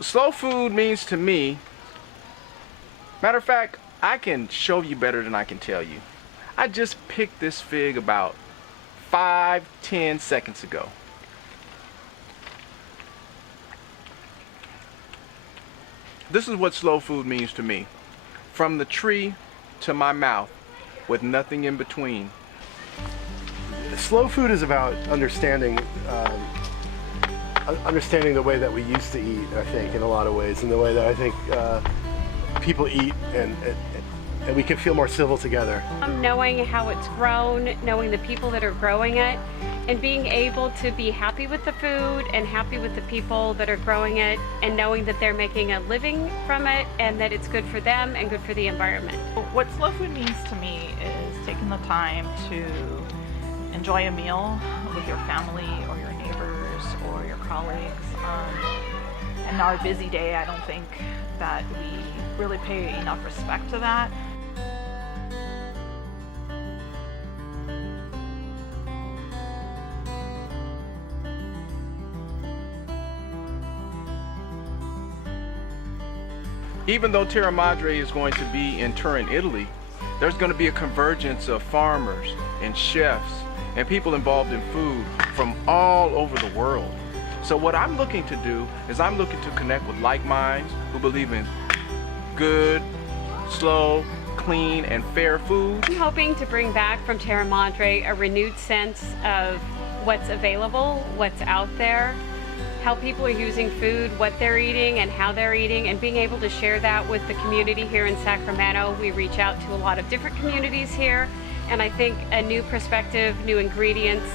Slow food means to me, matter of fact, I can show you better than I can tell you. I just picked this fig about 5-10 seconds ago. This is what slow food means to me. From the tree to my mouth, with nothing in between. Slow food is about understanding understanding the way that we used to eat, I think, in a lot of ways, and the way that I think people eat, and we can feel more civil together. Knowing how it's grown, knowing the people that are growing it, and being able to be happy with the food and happy with the people that are growing it, and knowing that they're making a living from it and that it's good for them and good for the environment. What slow food means to me is taking the time to enjoy a meal with your family or your neighbors or your colleagues. In our busy day, I don't think that we really pay enough respect to that. Even though Terra Madre is going to be in Turin, Italy, there's going to be a convergence of farmers and chefs and people involved in food from all over the world. So what I'm looking to do is I'm looking to connect with like minds who believe in good, slow, clean, and fair food. I'm hoping to bring back from Terra Madre a renewed sense of what's available, what's out there, how people are using food, what they're eating and how they're eating, and being able to share that with the community here in Sacramento. We reach out to a lot of different communities here, and I think a new perspective, new ingredients,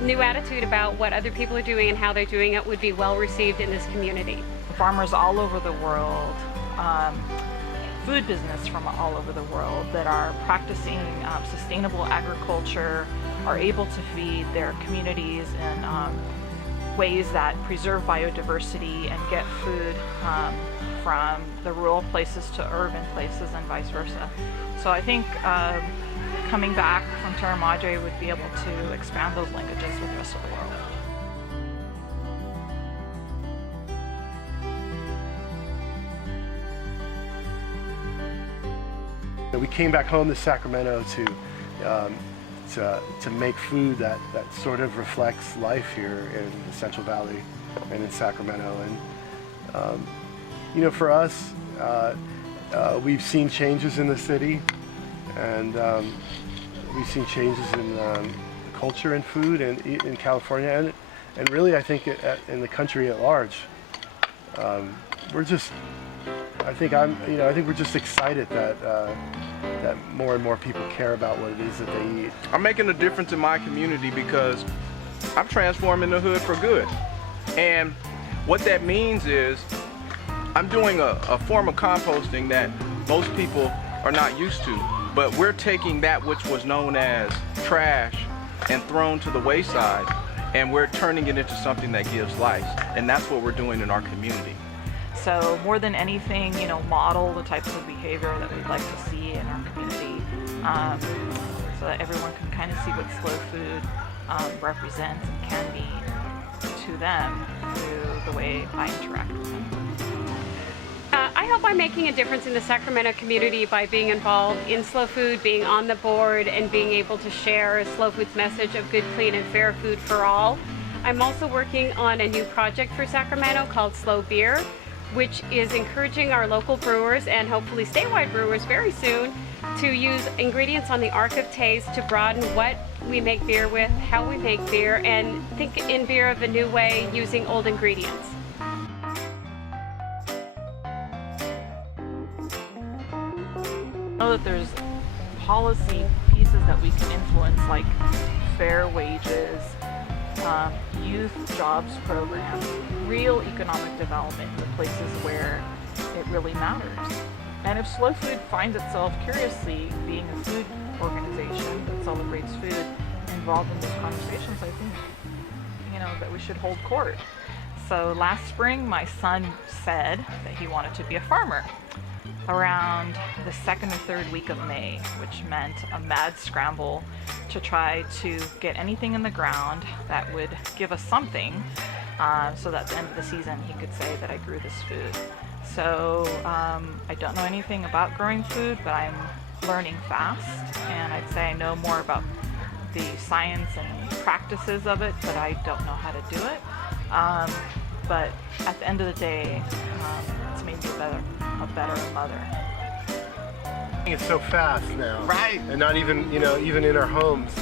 new attitude about what other people are doing and how they're doing it would be well received in this community. Farmers all over the world, food business from all over the world that are practicing sustainable agriculture are able to feed their communities in ways that preserve biodiversity and get food from the rural places to urban places and vice versa. So I think coming back from Terra Madre would be able to expand those linkages with the rest of the world. We came back home to Sacramento to make food that sort of reflects life here in the Central Valley and in Sacramento. And you know, for us, we've seen changes in the city, and we've seen changes in culture and food in California, and really I think in the country at large. I think we're just excited that that more and more people care about what it is that they eat. I'm making a difference in my community because I'm transforming the hood for good. And what that means is I'm doing a form of composting that most people are not used to. But we're taking that which was known as trash and thrown to the wayside, and we're turning it into something that gives life. And that's what we're doing in our community. So more than anything, you know, model the types of behavior that we'd like to see in our community, so that everyone can kind of see what slow food represents and can be to them through the way I interact with them. I hope I'm making a difference in the Sacramento community by being involved in slow food, being on the board, and being able to share Slow Food's message of good, clean, and fair food for all. I'm also working on a new project for Sacramento called Slow Beer, which is encouraging our local brewers and hopefully statewide brewers very soon to use ingredients on the Arc of Taste to broaden what we make beer with, how we make beer, and think in beer of a new way using old ingredients. I know that there's policy pieces that we can influence, like fair wages, youth jobs programs, real economic development in the places where it really matters. And if Slow Food finds itself, curiously, being a food organization that celebrates food involved in these conversations, I think, you know, that we should hold court. So last spring, my son said that he wanted to be a farmer around the second or third week of May, which meant a mad scramble to try to get anything in the ground that would give us something so that at the end of the season he could say that I grew this food. So I don't know anything about growing food, but I'm learning fast, and I'd say I know more about the science and practices of it, but I don't know how to do it. But at the end of the day, it's made me a better mother. It's so fast now. Right. And not even, even in our homes,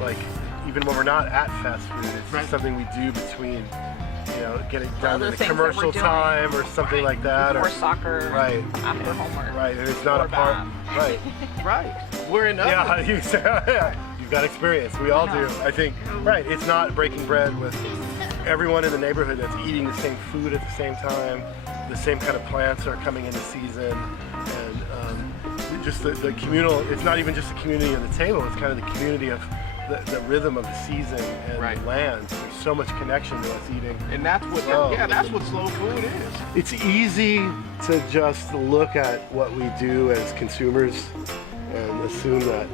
like even when we're not at fast food, it's Right. something we do between, getting done Other in a things that we're commercial doing. time or something like that. Before soccer, Right. after homework. Right, and it's not or a part. bath. Right. Right. We're in Yeah, ovens. you've got experience. We all do. I think. Right. It's not breaking bread with everyone in the neighborhood that's eating the same food at the same time. The same kind of plants are coming into season, and just the communal. It's not even just the community of the table. It's kind of the community of the rhythm of the season and Right. the land. There's so much connection to us eating. And that's what, that's what slow food is. It's easy to just look at what we do as consumers and assume that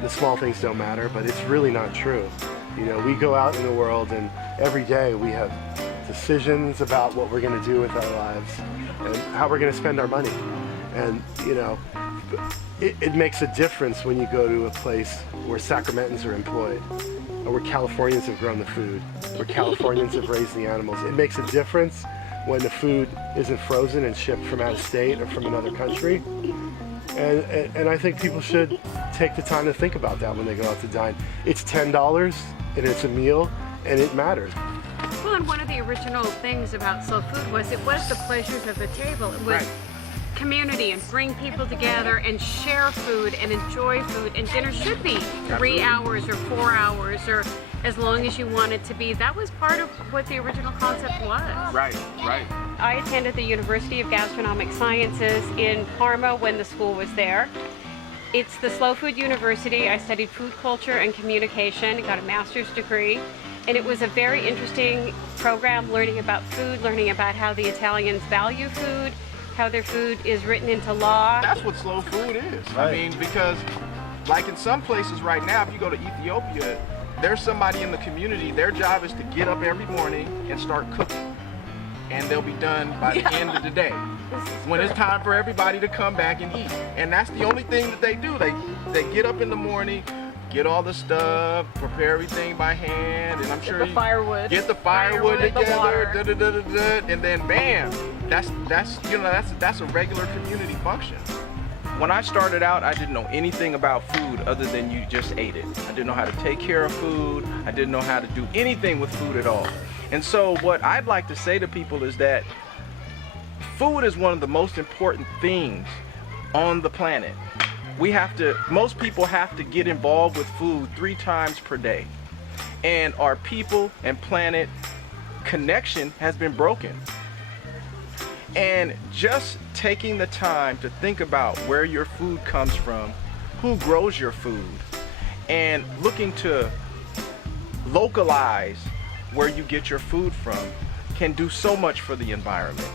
the small things don't matter, but it's really not true. We go out in the world and every day we have decisions about what we're going to do with our lives and how we're going to spend our money. And, it makes a difference when you go to a place where Sacramentans are employed, or where Californians have grown the food, where Californians have raised the animals. It makes a difference when the food isn't frozen and shipped from out of state or from another country. And I think people should take the time to think about that when they go out to dine. It's $10 and it's a meal and it matters. Well, and one of the original things about slow food was it was the pleasures of the table. It was Right. community and bring people together and share food and enjoy food. And dinner should be 3 hours or 4 hours or as long as you want it to be. That was part of what the original concept was. Right, right. I attended the University of Gastronomic Sciences in Parma when the school was there. It's the Slow Food University. I studied food culture and communication, got a master's degree, and it was a very interesting program learning about food, learning about how the Italians value food, how their food is written into law. That's what slow food is. I Right. mean, because like in some places right now, if you go to Ethiopia, there's somebody in the community, their job is to get up every morning and start cooking. And they'll be done by the end of the day. When it's time for everybody to come back and eat. And that's the only thing that they do. They get up in the morning, get all the stuff, prepare everything by hand, and I'm sure the firewood. get the firewood the together, water. and then bam, that's a regular community function. When I started out, I didn't know anything about food other than you just ate it. I didn't know how to take care of food. I didn't know how to do anything with food at all. And so what I'd like to say to people is that food is one of the most important things on the planet. Most people have to get involved with food 3 times per day. And our people and planet connection has been broken. And just taking the time to think about where your food comes from, who grows your food, and looking to localize where you get your food from can do so much for the environment.